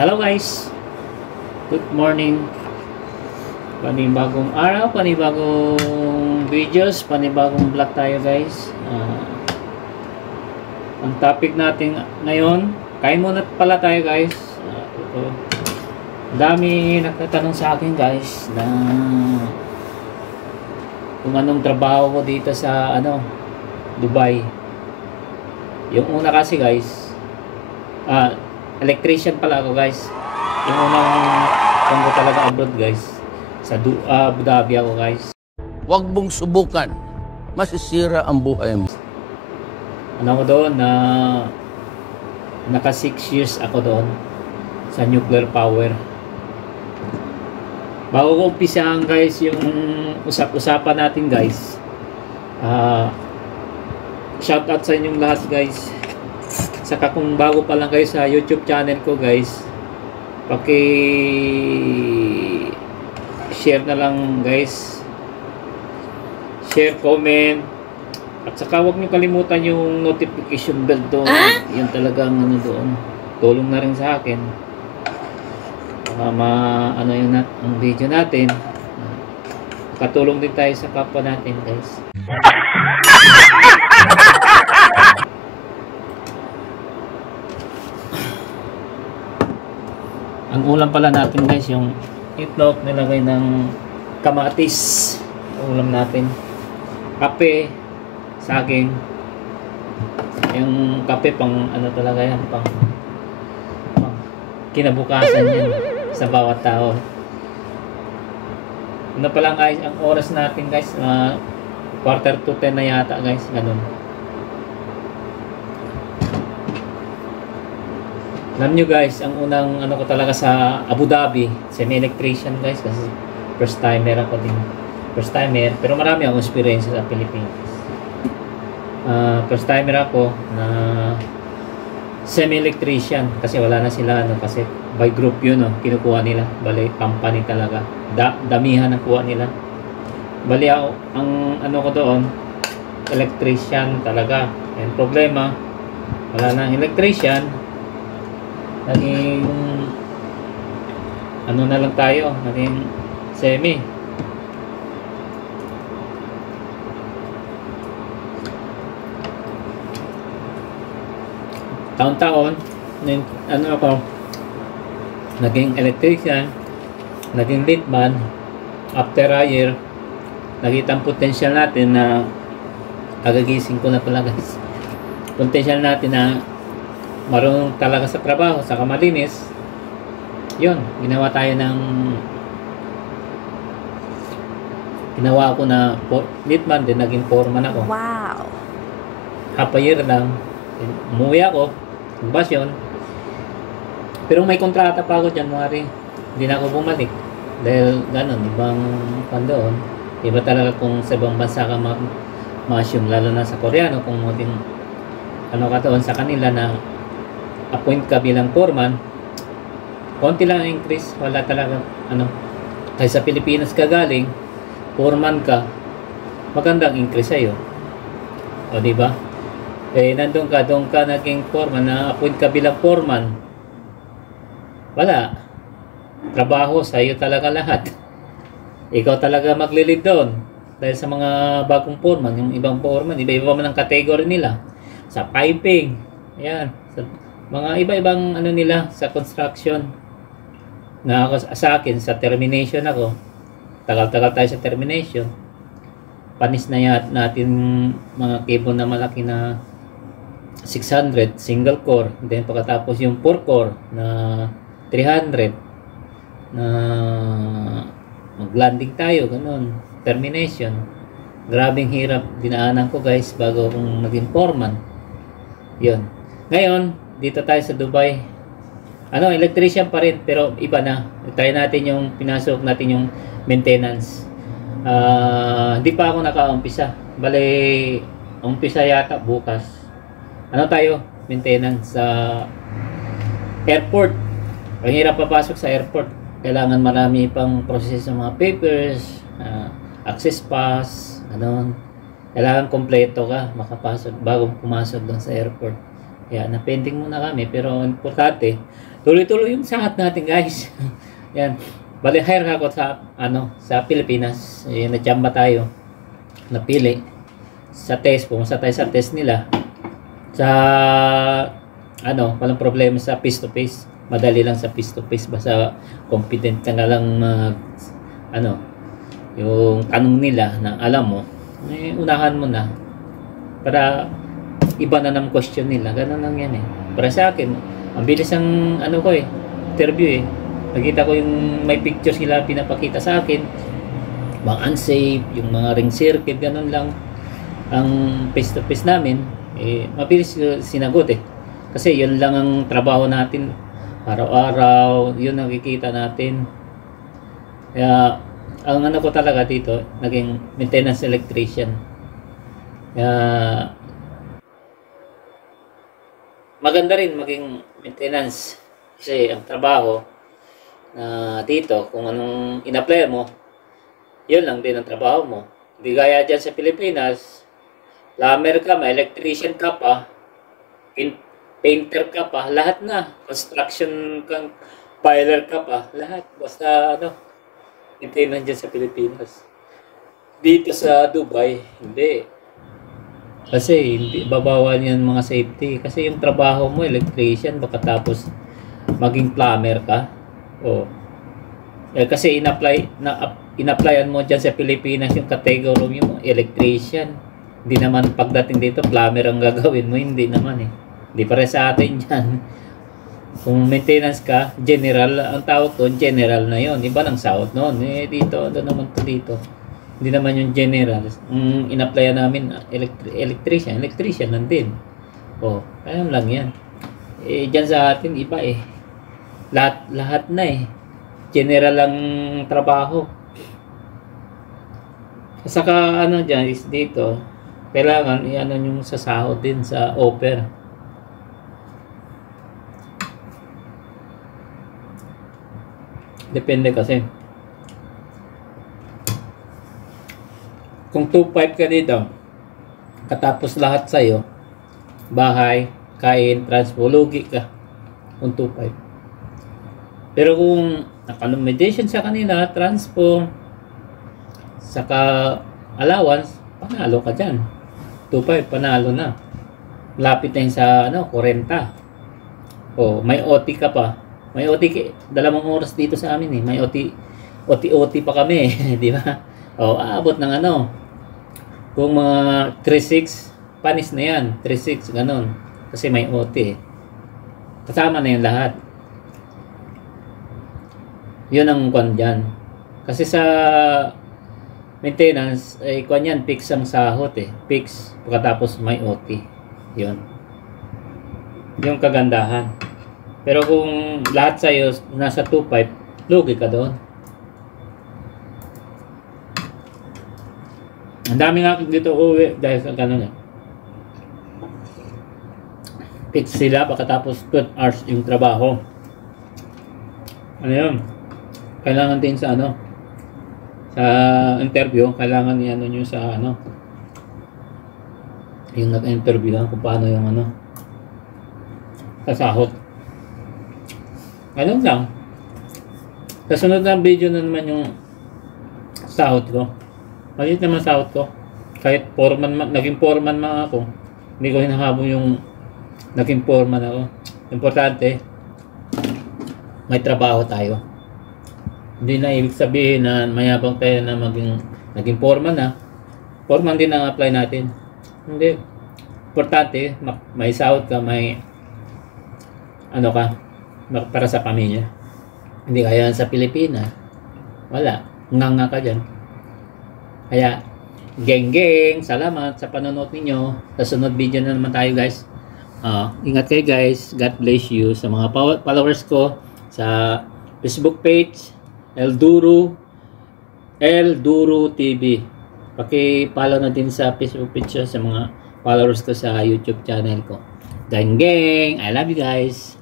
Hello guys, good morning. Panibagong araw, panibagong videos, panibagong vlog tayo guys. Ang topic natin ngayon, kain muna pala tayo guys. Dami nagtatanong sa akin guys na kung anong trabaho ko dito sa Dubai. Yung una kasi guys, electrician pala ako guys. Yung unang kung ko talaga abroad guys, sa Abu Dhabi ako guys. Huwag mong subukan, masisira ang buhay mo. Ano ko doon na naka 6 years ako doon sa nuclear power. Bago ko umpisahan guys yung usap-usapan natin guys, shout out sa inyong lahat guys. Saka kung bago pa lang kayo sa YouTube channel ko guys, share na lang guys, share, comment, at saka huwag nyo kalimutan yung notification bell doon. Yan talagang doon, tulong na rin sa akin yung ang video natin, katulong din tayo sa kapwa natin guys. Ang ulam pala natin guys, yung itlog nilagay ng kamatis, ulam natin. Kape, saging. Yung kape pang talaga yan, pang kinabukasan yan sa bawat tao. Pa lang guys, ang oras natin guys, 9:45 na yata guys, ganun. Alam nyo guys, ang unang ko talaga sa Abu Dhabi, semi-electrician guys, kasi first timer ako din. First timer, pero marami akong experience sa Pilipinas. First timer ako na semi-electrician, kasi wala na sila kasi by group yun, kinukuha nila. Bali, company talaga. Damihan ang kuha nila. Bali ako, ang ko doon, electrician talaga. Yung problema, wala na electrician. Naging na lang tayo, naging semi. Taon-taon ako naging electrician, naging leadman. After a year, nakita ang potential natin na kagagising ko na pala guys. Potential natin na marunong talaga sa trabaho, saka malinis. Yun, ginawa ako na leadman, din naging foreman ako. Wow! Half a year lang, umuwi ako, basyon. Pero may kontrata pa ako January, hindi na ako bumalik. Dahil gano'n, ibang pandoon. Iba talaga kung sa ibang bansa ka ma-assume, lalo na sa Koreano, kung maging ka doon sa kanila na appoint ka bilang foreman, konti lang ang increase, wala talaga kahit sa Pilipinas ka galing, foreman ka, magandang increase sa'yo. O diba? Nandun ka, doon ka naging foreman, na appoint ka bilang foreman, wala. Trabaho sa'yo talaga lahat. Ikaw talaga maglilid doon. Dahil sa mga bagong foreman, yung ibang foreman, iba-iba man ang category nila. Sa piping, ayan, mga iba-ibang nila sa construction. Na ako sa akin, sa termination ako. Tagal-tagal tayo sa termination. Panis na natin mga cable na malaki na 600, single core. Then pagkatapos yung 4 core na 300 na mag-landing tayo, ganun. Termination. Grabing hirap dinaanan ko guys bago akong naging foreman. Yun. Ngayon, dito tayo sa Dubai. Electrician pa rin, pero iba na. Try natin yung pinasok natin yung maintenance. Hindi pa ako naka-umpisa. Bale, umpisa yata bukas. Tayo? Maintenance sa airport. Ang hirap papasok sa airport. Kailangan marami pang process ng mga papers, access pass, Kailangan kompleto ka makapasok bago pumasok doon sa airport. Kaya na-pending muna kami, pero importante, tuloy-tuloy yung sahat natin guys. Yan. Bali, hire ako sa Pilipinas. Nachamba tayo. Napili. Sa test, pumunta tayo sa test nila. Sa, walang problema sa face-to-face. Madali lang sa face-to-face. Basta confident ka na lang yung tanong nila na alam mo, unahan mo na. Para iba na ng question nila. Ganun lang yan eh. Para sa akin, ang bilis ang interview eh. Nakita ko yung may picture sila pinapakita sa akin. Mga unsafe, yung mga ring circuit, ganun lang. Ang face-to-face namin, mabilis sinagot eh. Kasi yun lang ang trabaho natin. Araw-araw, yun nakikita natin. Kaya, ang ko talaga dito, naging maintenance electrician. Kaya, maganda rin maging maintenance. Kasi ang trabaho dito, kung anong in-apply mo, yun lang din ang trabaho mo. Hindi gaya dyan sa Pilipinas, plumber ka, may electrician ka pa, painter ka pa, lahat na. Construction kang piler ka pa, lahat. Basta maintenance dyan sa Pilipinas. Dito sa Dubai, hindi. Kasi hindi babawal yan mga safety. Kasi yung trabaho mo, electrician, baka tapos maging plumber ka. Kasi in-applyan mo dyan sa Pilipinas yung category mo, electrician. Hindi naman pagdating dito, plumber ang gagawin mo. Hindi naman eh. Hindi pare sa atin dyan. Kung maintenance ka, general, ang tawag doon, general na yon. Iba ng sahod noon. Dito, naman to dito. Hindi naman yung general. In-applyan namin, electrician lang din. Kaya lang yan. Dyan sa atin, iba eh. Lahat na eh. General lang trabaho. Saka dyan is dito, kailangan yung sa sahod din sa offer. Depende kasi. Kung 2.5 ka dito, katapos lahat sa'yo, bahay, kain, transpo, lugi ka. Kung 2.5. Pero kung accommodation sa kanila, transpo, saka allowance, panalo ka dyan. 2.5, panalo na. Lapit na yun sa 40. May OT ka pa. May OT, 2 oras dito sa amin eh. May OT pa kami eh. Di ba? Aabot ng kung mga 3.6, panis na yan. 3.6, ganun. Kasi may OT eh. Kasama na yung lahat. Yun ang kwan dyan. Kasi sa maintenance, kwan yan, fix ang sahot eh. Fix, pagkatapos may OT. Yun. Yung kagandahan. Pero kung lahat sa'yo nasa 2.5, lugi ka doon. Ang dami nga dito uwi dahil sa ganun eh. Fix sila pagkatapos 12 hours yung trabaho. Yun? Kailangan din sa sa interview, kailangan nyo sa yung nag-interview lang kung paano yung sa sahod. Ganun lang. Sa sunod na video na naman yung sahod ko. Maliit naman sahod ko. Kahit naging foreman man ako, hindi ko hinahabol yung naging foreman ako. Importante, may trabaho tayo. Hindi na ibig sabihin na mayabang tayo na naging foreman na. Foreman din ang apply natin. Hindi. Importante, may sahod ka, may ka, para sa pamilya. Hindi kaya sa Pilipinas. Wala. Nganga ka dyan. Kaya, geng, salamat sa panonood ninyo. Sa sunod video na naman tayo guys. Ingat kayo guys. God bless you. Sa mga followers ko sa Facebook page, El Duro TV. Paki-follow na din sa Facebook page sa mga followers ko sa YouTube channel ko. Geng, I love you guys.